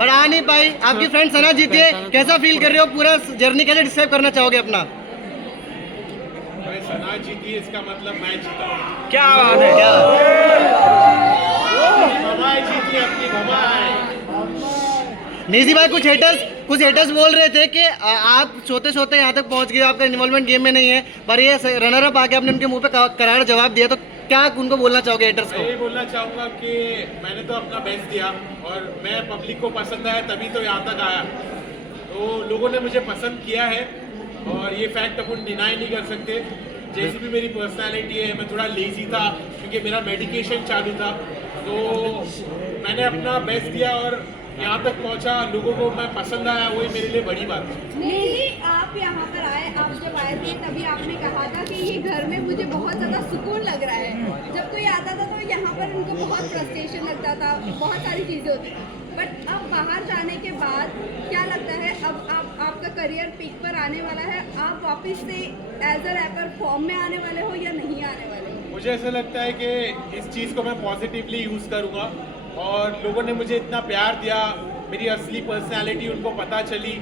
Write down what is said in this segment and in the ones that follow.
पर आ नहीं पाई। आपकी फ्रेंड सना जीती है, कैसा फील कर रहे हो? पूरा जर्नी कैसे डिस्क्राइब करना चाहोगे अपना? भाई सना जीती है इसका मतलब मैं जीता हूँ। क्या बात है, क्या भवाई जीती है, अपनी भवाई। नेजी भाई, कुछ हेटर्स बोल रहे थे कि आप सोते सोते यहाँ तक पहुँच गए, आपका इन्वॉल्वमेंट गेम में नहीं है, पर ये रनर अप आके आपने उनके मुंह पे करार जवाब दिया, तो क्या उनको बोलना चाहोगे हेटर्स को? मैं ये बोलना चाहूँगा कि मैंने तो अपना बेस्ट दिया और मैं पब्लिक को पसंद आया तभी तो यहाँ तक आया। तो लोगों ने मुझे पसंद किया है और ये फैक्ट अपन डिनाई नहीं कर सकते। जैसी भी मेरी पर्सनालिटी है, मैं थोड़ा लेजी था क्योंकि मेरा मेडिकेशन चालू था, तो मैंने अपना बेस्ट दिया और यहाँ तक पहुँचा। लोगों को मैं पसंद आया, वही मेरे लिए बड़ी बात है। नहीं, आप यहाँ पर आए, आप जब आए थे तभी आपने कहा था कि ये घर में मुझे बहुत ज़्यादा सुकून लग रहा है। जब कोई आता था तो यहाँ पर उनको बहुत फ्रस्ट्रेशन लगता था, बहुत सारी चीज़ें होती थी। बट अब बाहर जाने के बाद क्या लगता है, अब आपका करियर पीक पर आने वाला है, आप वापस से एज अ रैपर फॉर्म में आने वाले हो या नहीं आने वाले हो? मुझे ऐसा लगता है कि इस चीज़ को मैं पॉजिटिवली यूज़ करूँगा और लोगों ने मुझे इतना प्यार दिया, मेरी असली पर्सनालिटी उनको पता चली,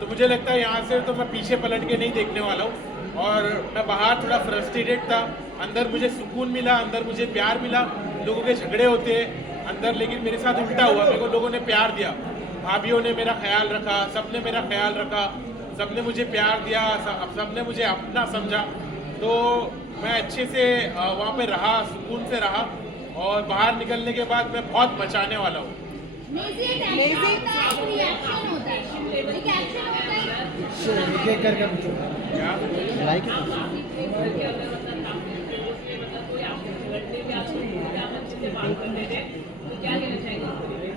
तो मुझे लगता है यहाँ से तो मैं पीछे पलट के नहीं देखने वाला हूँ। और मैं बाहर थोड़ा फ्रस्ट्रेटेड था, अंदर मुझे सुकून मिला, अंदर मुझे प्यार मिला। लोगों के झगड़े होते हैं अंदर, लेकिन मेरे साथ उल्टा हुआ, मेरे को लोगों ने प्यार दिया। भाभीियों ने मेरा ख्याल रखा, सबने मेरा ख्याल रखा, सबने मुझे प्यार दिया, सबने मुझे अपना समझा। तो मैं अच्छे से वहाँ पे रहा, सुकून से रहा और बाहर निकलने के बाद मैं बहुत मचाने वाला हूँ।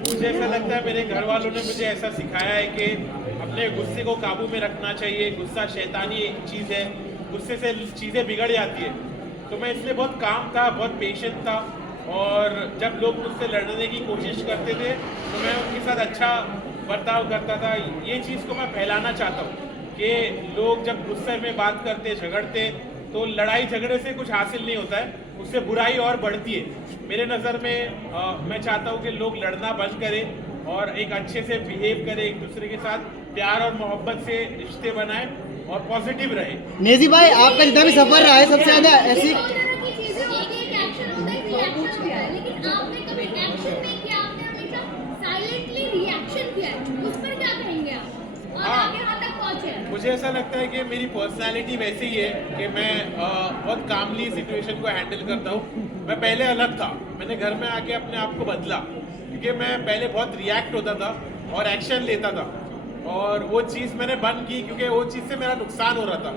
मुझे ऐसा लगता है मेरे घर वालों ने मुझे ऐसा सिखाया है कि अपने गुस्से को काबू में रखना चाहिए। गुस्सा शैतानी एक चीज़ है, गुस्से से चीज़ें बिगड़ जाती है। तो मैं इसलिए बहुत काम था, बहुत पेशेंट था और जब लोग मुझसे लड़ने की कोशिश करते थे तो मैं उनके साथ अच्छा बर्ताव करता था। ये चीज़ को मैं फैलाना चाहता हूँ कि लोग जब गुस्से में बात करते, झगड़ते, तो लड़ाई झगड़े से कुछ हासिल नहीं होता है, उससे बुराई और बढ़ती है। मेरे नज़र में मैं चाहता हूँ कि लोग लड़ना बंद करें और एक अच्छे से बिहेव करें, एक दूसरे के साथ प्यार और मोहब्बत से रिश्ते बनाएं और पॉजिटिव रहे। नेजी भाई, आपका जितना भी सफर रहा है, सबसे ज़्यादा ऐसी मुझे ऐसा लगता है कि मेरी पर्सनालिटी वैसे ही है कि मैं बहुत कामली सिचुएशन को हैंडल करता हूँ। मैं पहले अलग था, मैंने घर में आके अपने आप को बदला क्योंकि मैं पहले बहुत रिएक्ट होता था और एक्शन लेता था और वो चीज़ मैंने बंद की क्योंकि वो चीज़ से मेरा नुकसान हो रहा था।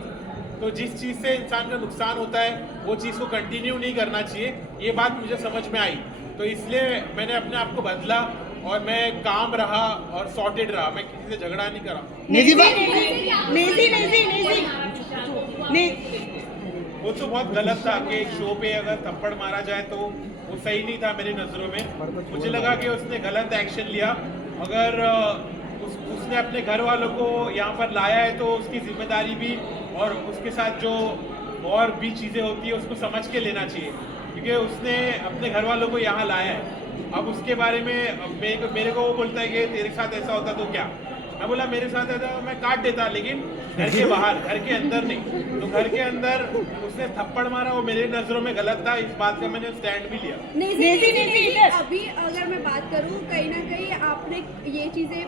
तो जिस चीज़ से इंसान का नुकसान होता है वो चीज़ को कंटिन्यू नहीं करना चाहिए, ये बात मुझे समझ में आई। तो इसलिए मैंने अपने आप को बदला और मैं काम रहा और सॉर्टेड रहा, मैं किसी से झगड़ा नहीं करा। नेजी भाई, वो तो बहुत गलत था कि एक शो पे अगर थप्पड़ मारा जाए तो वो सही नहीं था मेरी नज़रों में। मुझे लगा कि उसने गलत एक्शन लिया। अगर उसने अपने घर वालों को यहाँ पर लाया है तो उसकी जिम्मेदारी भी और उसके साथ जो और भी चीज़ें होती है उसको समझ के लेना चाहिए क्योंकि उसने अपने घर वालों को यहाँ लाया है। अब उसके बारे में मेरे को वो बोलता है कि तेरे साथ ऐसा होता तो क्या, मैं बोला मेरे साथ ऐसा मैं काट देता, लेकिन घर के बाहर, घर के अंदर नहीं। तो घर के अंदर उसने थप्पड़ मारा, वो मेरे नज़रों में गलत था, इस बात का मैंने स्टैंड भी लिया। नहीं, अभी अगर मैं बात करूँ, कहीं ना कहीं आपने ये चीज़ें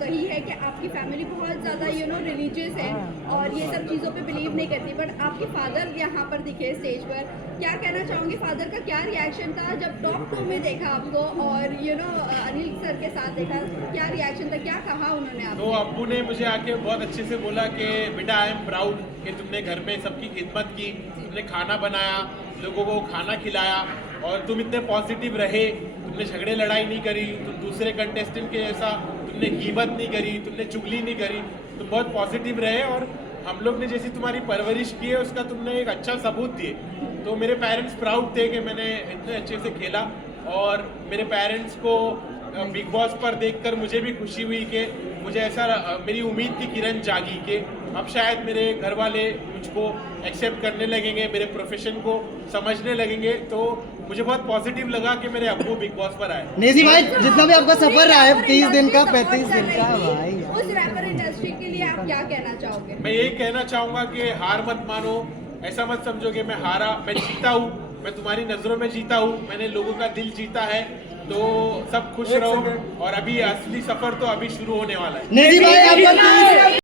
कही है कि आपकी फैमिली बहुत ज़्यादा रिलीजियस है और ये सब चीज़ों पे बिलीव नहीं करती, बट आपके फादर यहाँ पर दिखे स्टेज पर, क्या कहना चाहूँगी? फादर का क्या रिएक्शन था जब टॉप 2 में देखा आपको और अनिल सर के साथ देखा, क्या रिएक्शन था, क्या कहा उन्होंने? तो अब्बू ने मुझे आके बहुत अच्छे से बोला कि बेटा आई एम प्राउड कि तुमने घर में सबकी खिदमत की, तुमने खाना बनाया, लोगों को खाना खिलाया और तुम इतने पॉजिटिव रहे, तुमने झगड़े लड़ाई नहीं करी, तुम दूसरे कंटेस्टेंट के जैसा तुमने गीबत नहीं करी, तुमने चुगली नहीं करी, तुम बहुत पॉजिटिव रहे और हम लोग ने जैसी तुम्हारी परवरिश की है उसका तुमने एक अच्छा सबूत दिए। तो मेरे पेरेंट्स प्राउड थे कि मैंने इतने अच्छे से खेला और मेरे पेरेंट्स को बिग बॉस पर देखकर मुझे भी खुशी हुई कि मुझे ऐसा मेरी उम्मीद की किरण जागी कि अब शायद मेरे घर वाले मुझको एक्सेप्ट करने लगेंगे, मेरे प्रोफेशन को समझने लगेंगे, तो मुझे बहुत पॉजिटिव लगा कि मेरे अब्बू बिग बॉस पर आए। नेजी भाई जितना भी आपका सफर रहा है 30 दिन का 35 दिन का भाई उस रैपर इंडस्ट्री के लिए आप क्या कहना चाहोगे? मैं यही कहना चाहूंगा कि हार मत मानो, ऐसा मत समझो कि मैं हारा, मैं जीता हूँ, मैं तुम्हारी नजरों में जीता हूँ, मैंने लोगों का दिल जीता है, तो सब खुश रहो। और अभी असली सफर तो अभी शुरू होने वाला है। नेजी भाई आपका